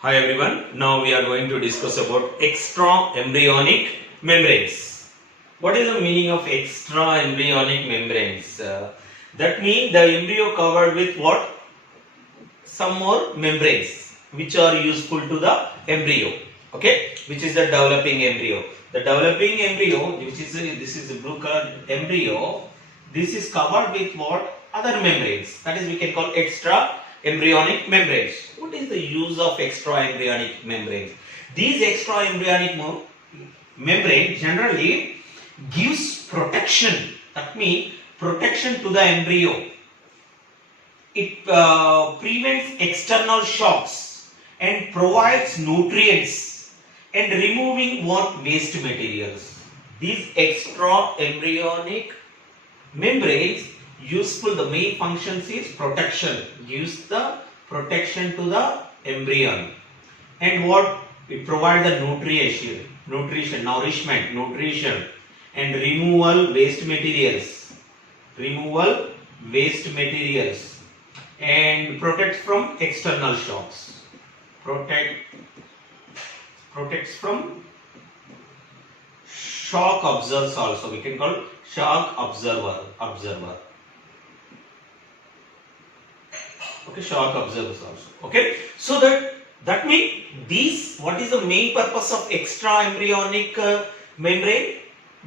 Hi everyone, now we are going to discuss about extra embryonic membranes. What is the meaning of extra embryonic membranes? That means the embryo covered with what? Some more membranes which are useful to the embryo. Okay, which is the developing embryo. The developing embryo, this is a blue color embryo. This is covered with what? Other membranes. That is we can call extra embryonic membranes. What is the use of extra embryonic membranes? These extra embryonic membrane generally gives protection. That means protection to the embryo. It prevents external shocks and provides nutrients and removing what waste materials. These extra embryonic membranes useful, the main functions is protection, gives the protection to the embryon, and what it provides the nutrition and removal waste materials and protects from external shocks, protects from shock absorbers also, we can call shock observer. Okay, shock observers also. Okay, so that means these, what is the main purpose of extra embryonic membrane?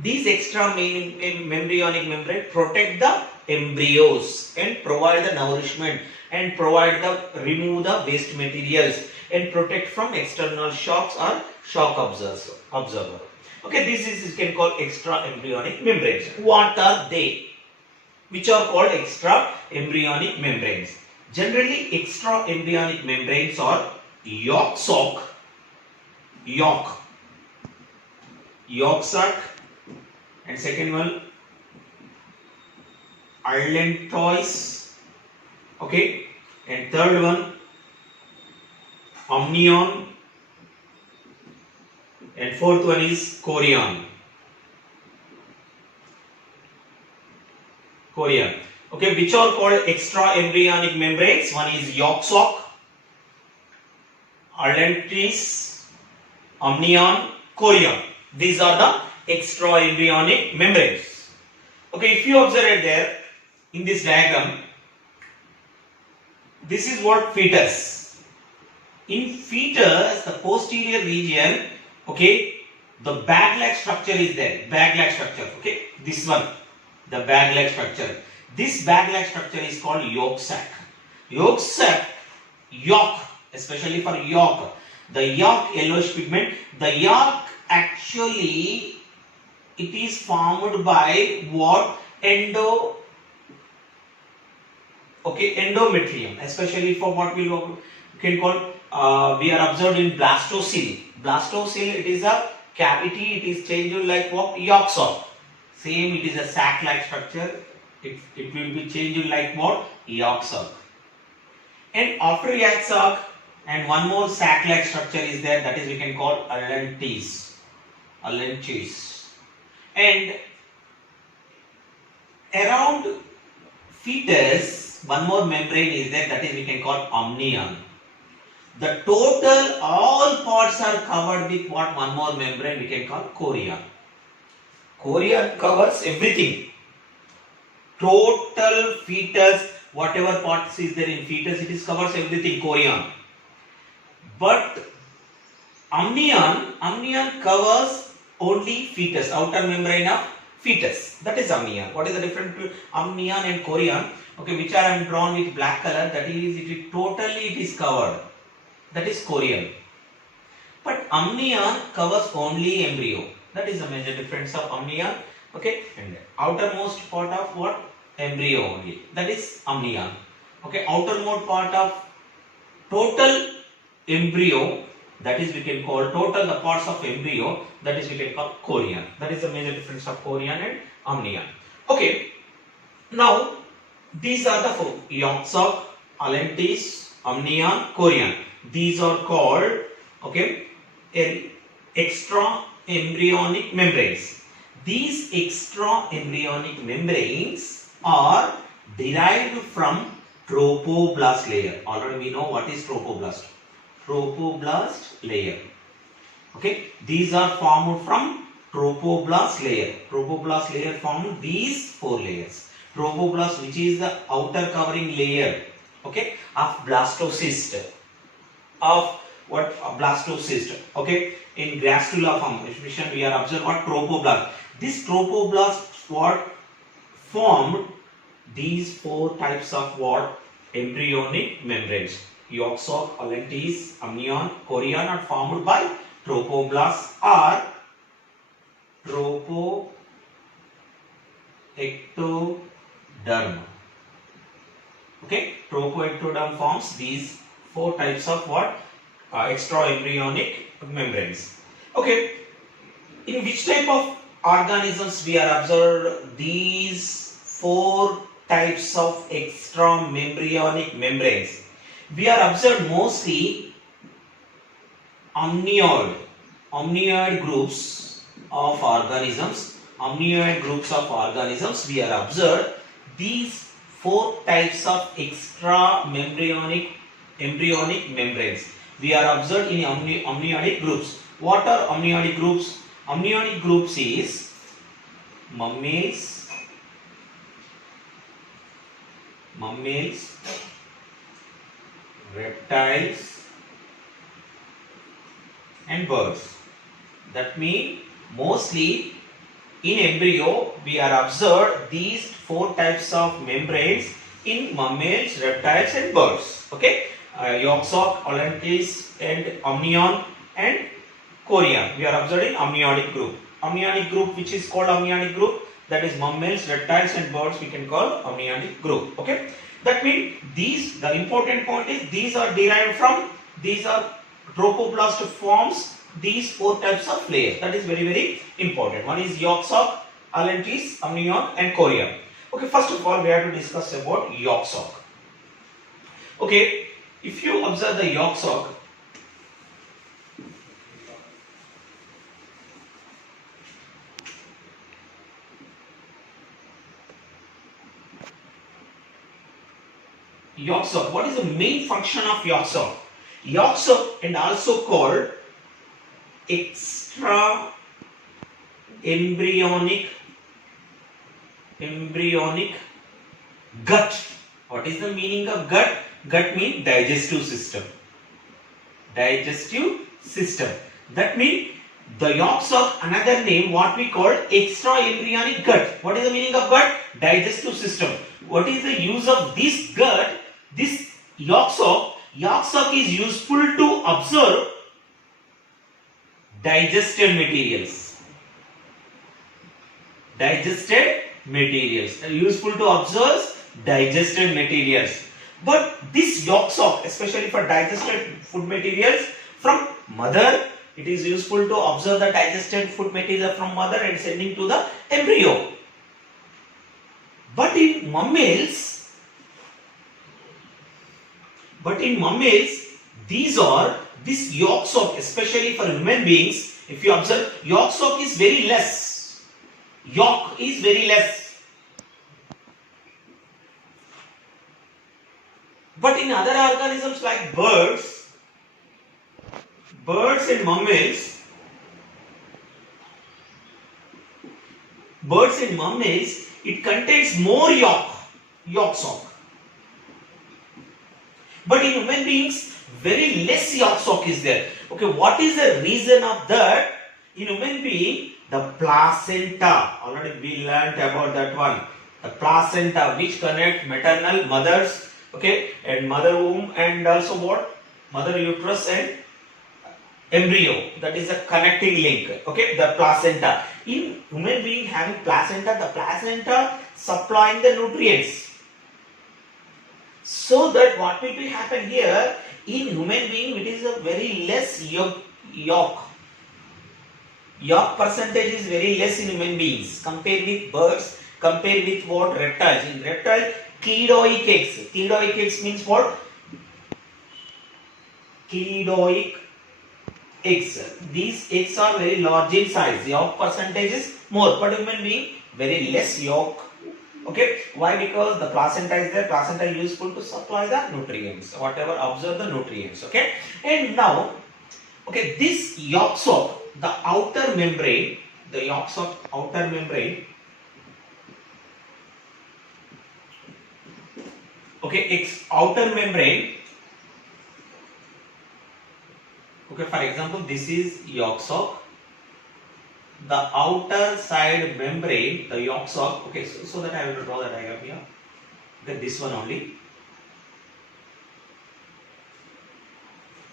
These extra embryonic membrane protect the embryos and provide the nourishment and remove the waste materials and protect from external shocks or shock observer. Okay, this is you can call extra embryonic membranes. What are they? Which are called extra embryonic membranes. Generally, extra embryonic membranes are yolk sac, and second one allantois, okay, and third one amnion, and fourth one is chorion. Okay, which are called extra embryonic membranes? One is yolk sac, allantois, amnion, chorion. These are the extra embryonic membranes. Okay, if you observe it there in this diagram, this is what fetus. In fetus, the posterior region, okay, the bag-like structure is there. Bag-like structure, okay, this one, the bag-like structure. This bag-like structure is called yolk sac. Yolk, especially for yolk. The yolk, yellowish pigment. The yolk actually it is formed by what? Endometrium, especially for what we can call we are observed in blastocele. Blastocele, it is a cavity, it is changed like what? Yolk sac. Same, it is a sac-like structure. It will be changed like what? Yolk sac. And after yolk sac, and one more sac-like structure is there, that is we can call allantois. And around fetus, one more membrane is there, that is we can call amnion. The total, all parts are covered with what? One more membrane we can call chorion. Chorion covers everything. Total fetus, whatever parts is there in fetus, it is covers everything, chorion. But amnion covers only fetus, outer membrane of fetus. That is amnion. What is the difference between amnion and chorion? Okay, which I am drawn with black color. That is, it is covered. That is chorion. But amnion covers only embryo. That is the major difference of amnion. Okay, and outermost part of what? Embryo only. That is amnion. Okay, outermost part of total embryo, that is we can call total the parts of embryo, that is we can call chorion. That is the major difference of chorion and amnion. Okay, now these are the four: yolk sac, allantois, amnion, chorion. These are called, okay, extra embryonic membranes. These extra embryonic membranes are derived from trophoblast layer. Already we know what is trophoblast. Trophoblast layer. Okay, these are formed from trophoblast layer. Trophoblast layer formed these 4 layers. Trophoblast, which is the outer covering layer, okay, of blastocyst. Of what? Blastocyst. Okay, in gastrula formation we are observed what? Trophoblast. This trophoblast what formed these 4 types of what? Embryonic membranes. Yolk sac, allantois, amnion, chorion are formed by trophoblasts or trophoectoderm. Okay, trophoectoderm forms these 4 types of what? Extraembryonic membranes. Okay, in which type of organisms we are observed these 4 types of extraembryonic membranes? We are observed mostly amnioid groups of organisms. Amnioid groups of organisms we are observed these 4 types of embryonic membranes. We are observed in amniotic groups. What are amniotic groups? Amniotic groups is mammals, reptiles and birds. That means mostly in embryo we are observed these 4 types of membranes in mammals, reptiles and birds. Okay, yolk sac, allantois and amnion and chorion we are observed in amniotic group. Amniotic group, which is called amniotic group, that is mammals, reptiles and birds, we can call amniotic group. Okay, that means these, the important point is these are derived from, these are trophoblast forms these 4 types of layers. That is very important. One is yolk sac, allantois, amnion and chorion. Okay, first of all we have to discuss about yolk sac. Okay, if you observe the yolk sac, what is the main function of yolk sac? Yolk sac, and also called extra embryonic gut. What is the meaning of gut? Gut means digestive system. That means the yolk sac, another name what we call extra embryonic gut. What is the meaning of gut? Digestive system. What is the use of this gut? This yolk sac is useful to observe digested materials. Useful to observe digested materials. But this yolk sac, especially for digested food materials from mother, it is useful to observe the digested food material from mother and sending to the embryo. But in mammals, this yolk sac, especially for human beings, if you observe, yolk sac is very less. But in other organisms like birds and mammals, it contains more yolk sac. But in human beings, very less yolk sac is there. Okay, what is the reason of that? In human being, the placenta, already we learnt about that one. The placenta, which connects maternal mothers, okay, and mother womb, and also what? Mother uterus and embryo. That is a connecting link. Okay, the placenta. In human being having placenta, the placenta supplying the nutrients. So that what will happen here, in human being it is a very less yolk percentage is very less in human beings compared with birds, compared with what? Reptiles. In reptile, cleidoic eggs means what? Cleidoic eggs. These eggs are very large in size. Yolk percentage is more, but human being very less yolk. Okay, why? Because the placenta is there. Placenta is useful to supply the nutrients, whatever absorb the nutrients. Okay, and now, okay, this yolk sac, the outer membrane, the yolk sac outer membrane. Okay, outer membrane. Okay, for example, this is yolk sac. The outer side membrane, the yolk sac. Okay, so that I will draw the diagram here. Okay, this one only.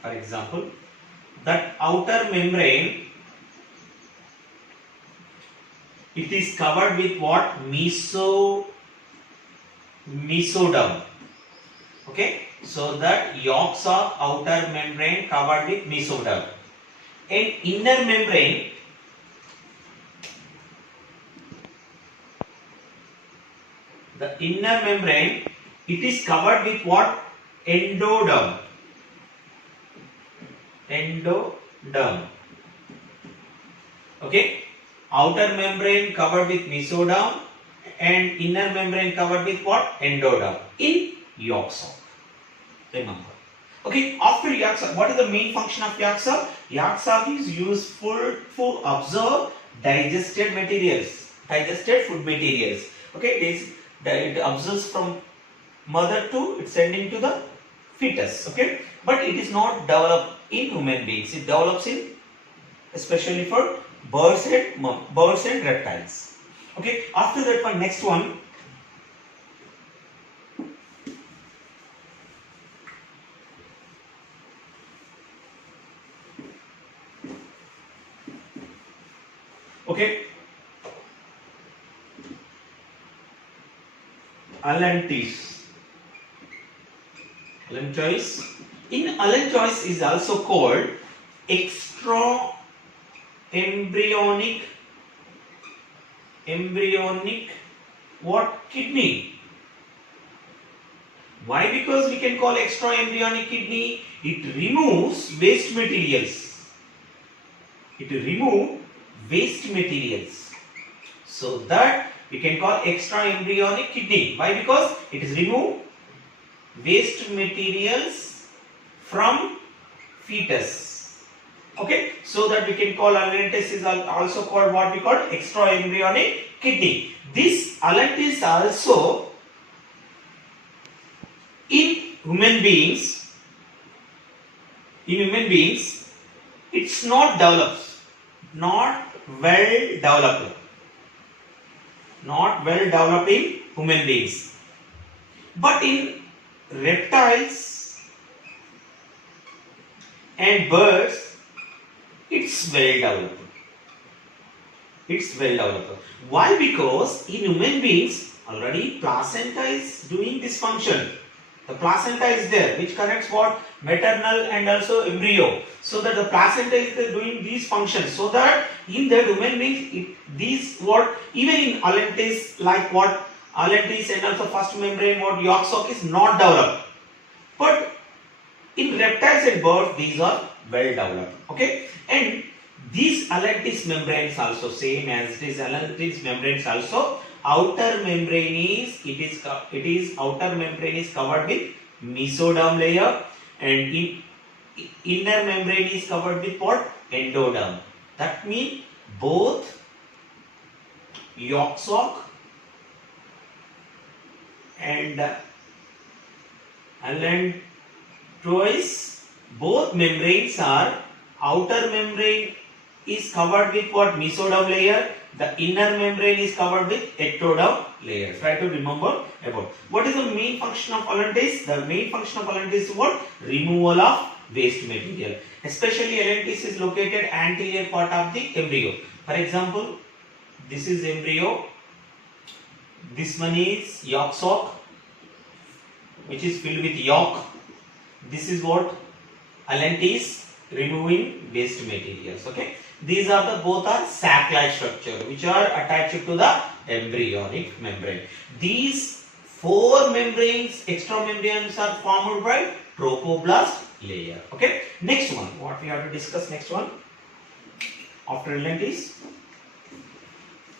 For example, that outer membrane, it is covered with what? Mesoderm. Okay, so that yolk sac outer membrane covered with mesoderm, and inner membrane, the inner membrane, it is covered with what? Endoderm. Endoderm. Okay, outer membrane covered with mesoderm and inner membrane covered with what? Endoderm in yolk sac. Remember. Okay, after yolk sac, what is the main function of yolk sac? Yolk sac is useful to absorb digested materials, digested food materials. Okay, it absorbs from mother to it's sending to the fetus. Okay, but it is not developed in human beings. It develops in especially for birds and reptiles. Okay, after that one, next one. Okay, allantois. Allantois. In allantois is also called extra embryonic what? Kidney. Why? Because we can call extra embryonic kidney. It removes waste materials. It removes waste materials. So that we can call extra embryonic kidney. Why? Because it is remove waste materials from fetus. Okay, so that we can call allantois is also called what we call extra embryonic kidney. This allantois also in human beings, it's not developed, not well developed in human beings, but in reptiles and birds it's well developed. Why? Because in human beings already placenta is doing this function. The placenta is there which connects what? Maternal and also embryo. So that the placenta is there doing these functions. So that in the human beings, these what? Even in allantois, like what? Allantois and also first membrane, what? Yolk sac is not developed. But in reptiles and birds, these are well developed. Okay, and these allantois membranes also same as it is allantois membranes also. Outer membrane is outer membrane is covered with mesoderm layer, and inner membrane is covered with what? Endoderm. That means both yolk sac and allantois, both membranes are, outer membrane is covered with what? Mesoderm layer. The inner membrane is covered with ectoderm layer. Try to remember about what is the main function of allantois. The main function of allantois is what? Removal of waste material. Especially allantois is located anterior part of the embryo. For example, this is embryo. This one is yolk sac, which is filled with yolk. This is what? Allantois, removing waste materials. Okay. These are the both are sac-like structure which are attached to the embryonic membrane. These four membranes, extra membranes, are formed by trophoblast layer. Okay. Next one, what we have to discuss next one after allantois,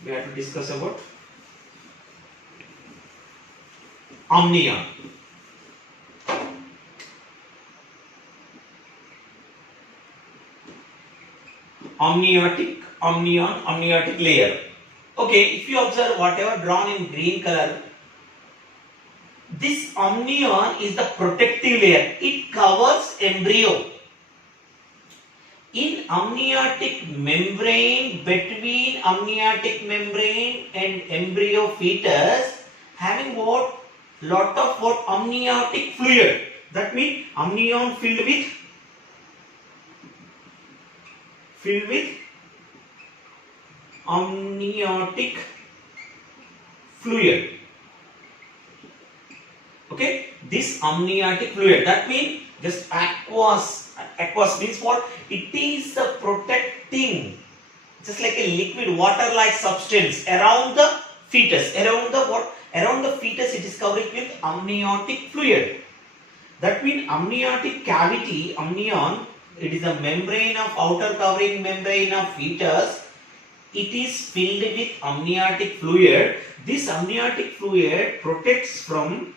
we have to discuss about amnion. Amniotic layer. Okay, if you observe whatever drawn in green color, this amnion is the protective layer. It covers embryo. In amniotic membrane, between amniotic membrane and embryo fetus, having what? Lot of what? Amniotic fluid. That means amnion filled with amniotic fluid. Okay, this amniotic fluid, that means just aqueous means what? It is protecting, just like a liquid water-like substance around the fetus. Around the what? Around the fetus, it is covered with amniotic fluid. That means amniotic cavity, amnion, it is a membrane of outer covering membrane of fetus. It is filled with amniotic fluid. This amniotic fluid protects from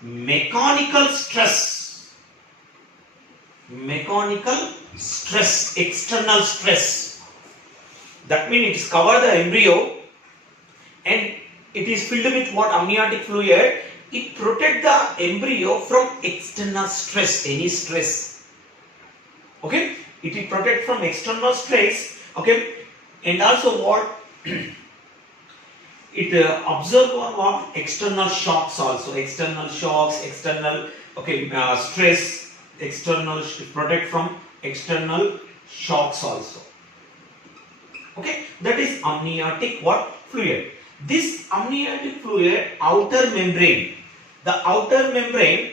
mechanical stress, external stress. That means it is cover the embryo and it is filled with what? Amniotic fluid. It protects the embryo from external stress, any stress. Okay, it will protect from external stress. Okay, and also what? It observe what? External shocks also. External shocks, external stress, external protect from external shocks also. Okay, that is amniotic what? Fluid. This amniotic fluid, outer membrane. The outer membrane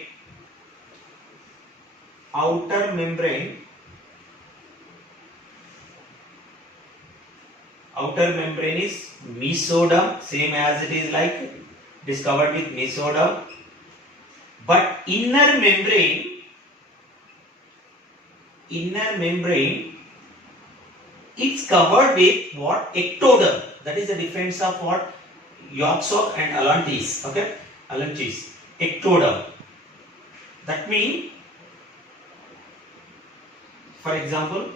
is mesoderm, same as it is like discovered with mesoderm. But inner membrane it's covered with what? Ectoderm. That is the difference of what? Yolk sac and allantois. Okay, allantois. Ectoderm. That means, for example,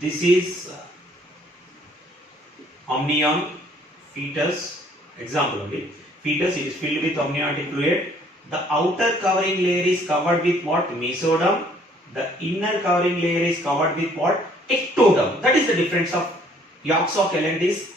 this is amnion, fetus. Example only. Fetus is filled with amniotic fluid. The outer covering layer is covered with what? Mesoderm. The inner covering layer is covered with what? Ectoderm. That is the difference of yolk sac, allantois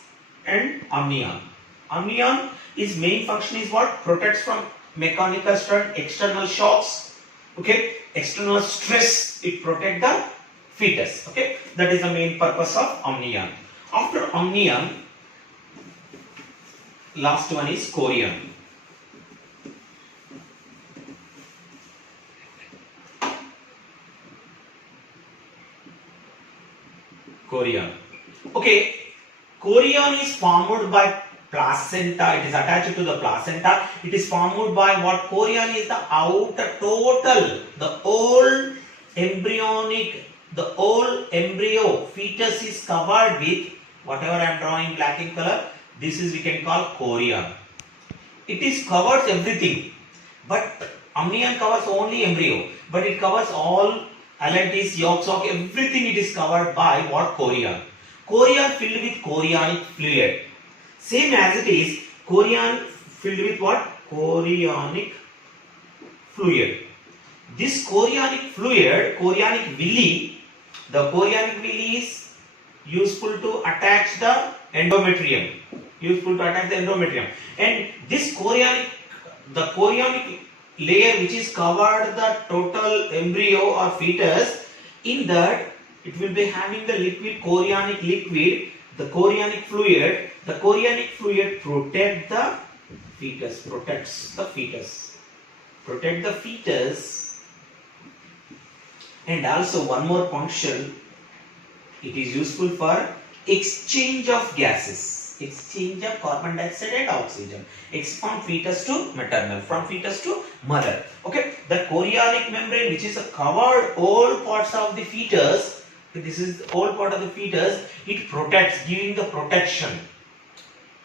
and amnion. Amnion, its main function is what? Protects from mechanical stress, external shocks. Okay, external stress. It protects the fetus. Okay, that is the main purpose of amnion. After amnion, last one is chorion. Chorion. Okay, chorion is formed by placenta. It is attached to the placenta. It is formed by what? Chorion is the outer total, the whole embryo fetus is covered with whatever I am drawing black in color. This is we can call chorion. It is covers everything, but amnion covers only embryo, but it covers all allantois, yolk sac, everything. It is covered by what? Chorion. Chorion filled with chorionic fluid. Same as it is, chorion filled with what? Chorionic fluid. This chorionic fluid, chorionic villi, the chorionic villi is useful to attach the endometrium. And this chorionic layer which is covered the total embryo or fetus, in that it will be having the liquid, chorionic liquid, the chorionic fluid. The chorionic fluid protects the fetus. And also one more function, it is useful for exchange of gases, exchange of carbon dioxide and oxygen, from fetus to maternal, from fetus to mother. Okay, the chorionic membrane which is covered all parts of the fetus, This is the whole part of the fetus. It protects, giving the protection.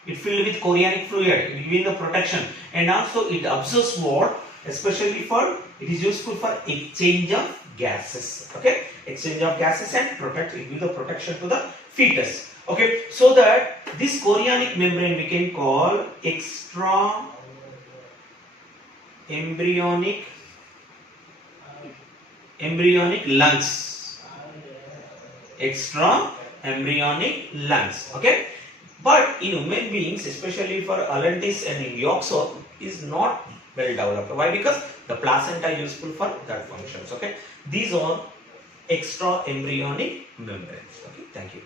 It filled with chorionic fluid, giving the protection, and also it absorbs what, especially for, it is useful for exchange of gases. Okay, exchange of gases and protect, it gives the protection to the fetus. Okay, so that this chorionic membrane we can call extra embryonic lungs. Extra embryonic lungs. Okay. But in human beings, especially for Allentis and Yoxo, is not well developed. Why? Because the placenta is useful for that functions. Okay, these are extra embryonic membranes. Okay, thank you.